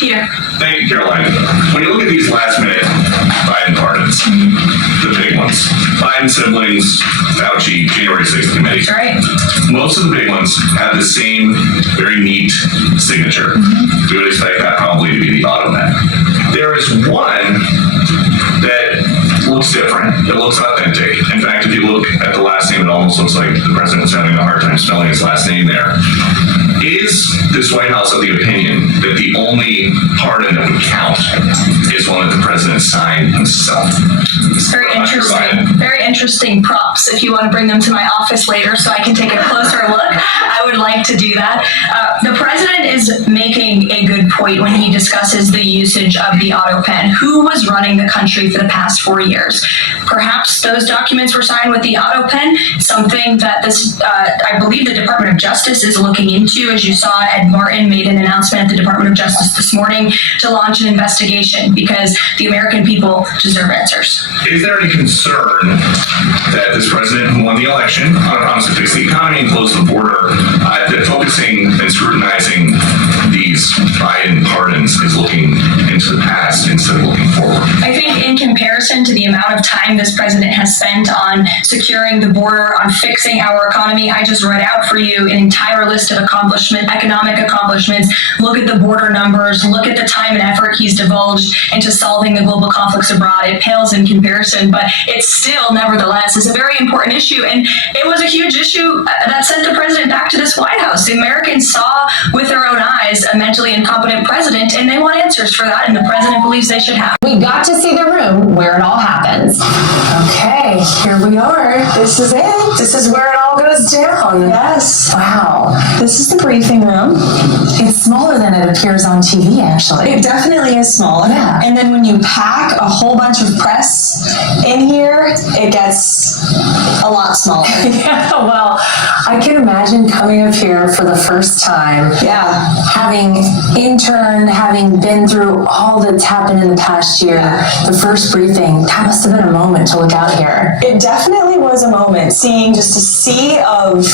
Here. Thank you, Caroline. When you look at these last-minute Biden pardons, the big ones, Biden siblings, Fauci, January 6th committee. That's right. Most of the big ones have the same very neat signature. We would expect that probably to be the automat. There is one that looks different. It looks authentic. In fact, if you look at the last name, it almost looks like the president was having a hard time spelling his last name there. Is this White House of the opinion that the only pardon that would count is one that the president signed himself? It's very interesting. Very interesting props. If you want to bring them to my office later so I can take a closer look, I would like to do that. The president is making a good point when he discusses the usage of the auto pen. Who was running the country for the past 4 years? Perhaps those documents were signed with the auto pen, something that this, I believe the Department of Justice is looking into. As you saw, Ed Martin made an announcement at the Department of Justice this morning to launch an investigation because the American people deserve answers. Is there any concern that this president who won the election on a promise to fix the economy and close the border, that focusing and scrutinizing these Biden pardons is looking into the past instead of looking forward? I think in comparison to the amount of time this president has spent on securing the border, on fixing our economy, I just read out for you an entire list of economic accomplishments. Look at the border numbers, look at the time and effort he's divulged into solving the global conflicts abroad. It pales in comparison, but it still, nevertheless, is a very important issue. And it was a huge issue that sent the president back to this White House. The Americans saw with their own eyes a mentally incompetent president, and they want answers for that, and the president believes they should have. We got to see the room where it all happens. Okay, here we are. This is it. This is where it all goes down. Yes. Wow. This is the briefing room. It's smaller than it appears on TV, actually. It definitely is smaller. Yeah. And then when you pack a whole bunch of press in here, it gets a lot smaller. Yeah, well, I can imagine coming up here for the first time. Yeah. Having interned, having been through all that's happened in the past year, the first briefing, that must have been a moment to look out here. It definitely was a moment, seeing just a sea of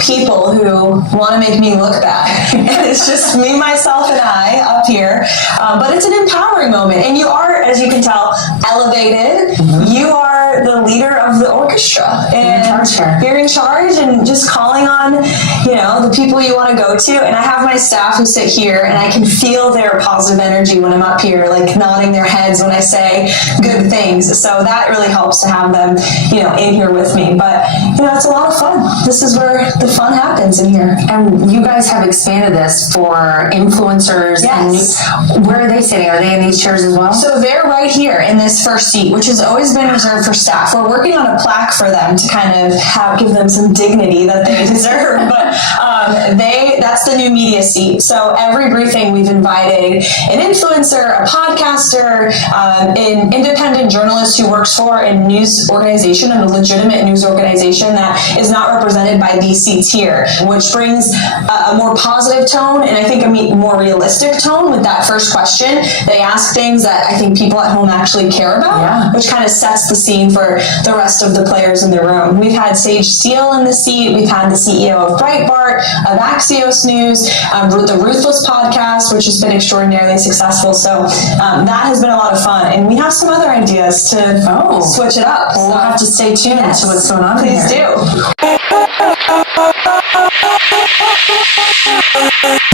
people who want to make me look bad. And it's just me, myself, and I up here. But it's an empowering moment. And you are, as you can tell, elevated. You are the leader of the orchestra. And you're in charge and just calling on, the people you want to go to. And I have my staff who sit here, and I can feel their positive energy when I'm up here, like nodding their heads when I say good things. So that really helps to have them, in here with me. But, it's a lot of fun. This is where the fun happens in here. And you guys have expanded this for influencers. Yes. And where are they sitting? Are they in these chairs as well? So they're right here in this first seat, which has always been reserved for staff. We're working on a plaque for them to kind of give them some dignity that they deserve. But that's the new media seat. So every briefing we've invited an influencer, a podcaster, an independent journalist who works for a news organization, a legitimate news organization that is not represented by these seats here, which brings a more positive tone and I think a more realistic tone with that first question. They ask things that I think people at home actually care about, which kind of sets the scene for the rest of the players in the room. We've had Sage Steele in the seat. We've had the CEO of Breitbart, of Axios News, the Ruthless podcast, which has been extraordinarily successful. So that has been a lot of fun. And we have some other ideas to switch it up. Well, we'll have to stay tuned to what's going on Please here.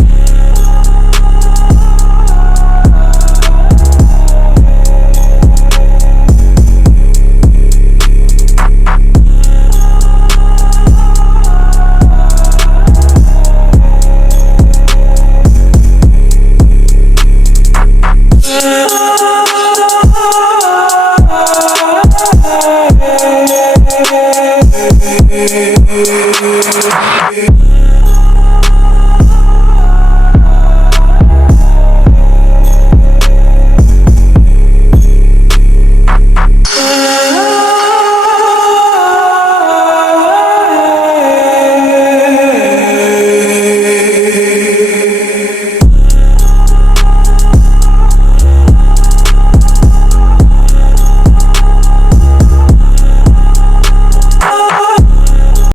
do.